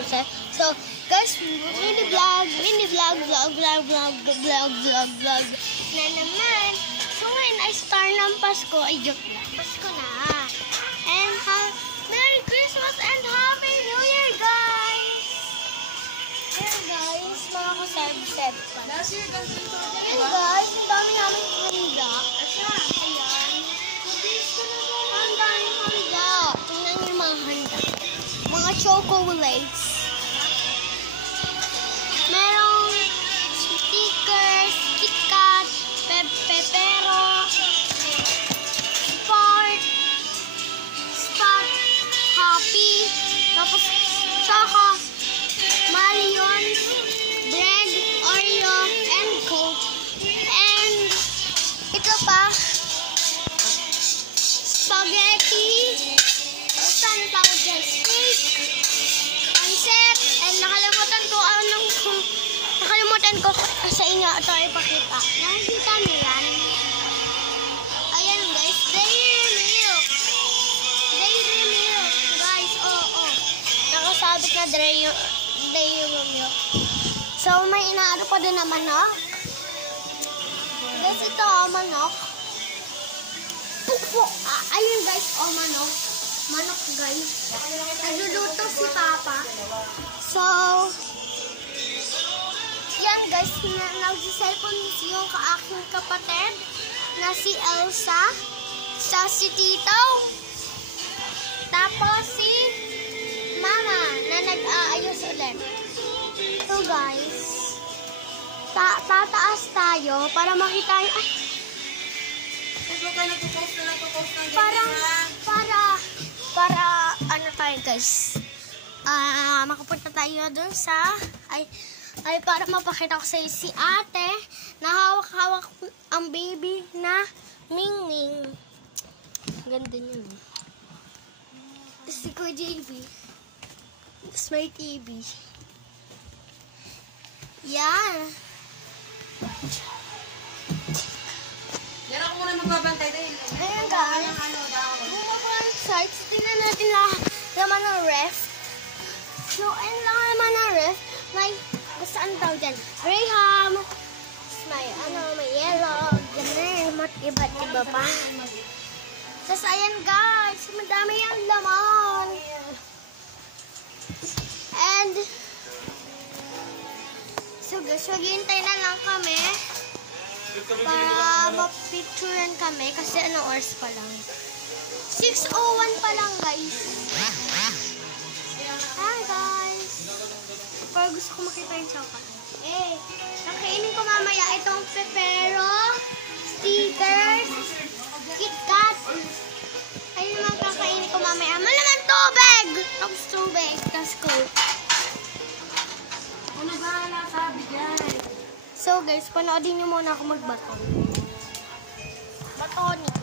sir. So, guys, mini vlog na naman. So, ngayon ay star ng Pasko. Ay, joke lang. Pasko na. And Merry Christmas and Happy New Year, guys! Ayan, guys, mga kasab-sab pa. Ayan, guys, ang dami namin handa. Ayan. Ang dami handa. Tingnan niyo yung mga handa. Mga chocolates. Merong stickers, KitKat, Pepero, Spot, Happy, tapos Saka, Malion, bread, Oreo, and Coke. And ito pa, spaghetti, saan tawag dyan? Steak, pancit, and nakalimutan ko sa inyo ito ipakita. Nakikita niyo yan? Ayan guys, dairy milk. Guys, oo. Nakasabit na dairy milk. So, may inaano pa din na manok. Guys, ito manok. Pukpuk. Ayun guys, manok. Manok guys. Nagluluto si Papa. So, yan guys, nag-cellphone yung aking kapatid na si Elsa, si Tito, tapos si Mama na nag-aayos ulit. So guys, tataas tayo para makita yung para ano tayo guys, makapunta tayo dun sa ay para mapakita ko sa'yo si ate na hawak-hawak ang baby na Mingming. Ganda niya, no? Tapos si Kuya JB. Tapos may TV. Yan. Yan ako muna magbabantay dahil. Ayan guys. Muna ko ang sites. Tingnan natin laman ng ref. So, ayun lang naman ng ref. May saan tawag dyan? Graham. May yellow. Ganun. Iba't iba pa. Tapos ayan guys. Madami yung laman. And so guys, maghihintay na lang kami para mapicturean kami kasi anong oras pa lang. 6:01 pa lang guys. Hi guys. Pero gusto ko makita yung chocolate. Nakainin ko mamaya itong Pepero, stickers, KitKat. Ayun naman kakainin ko mamaya. Malaman tubig! Tapos tubig. Tapos Coke. Ano ba nasabi dyan? So guys, panoodin niyo muna ako magbaton. Batonik.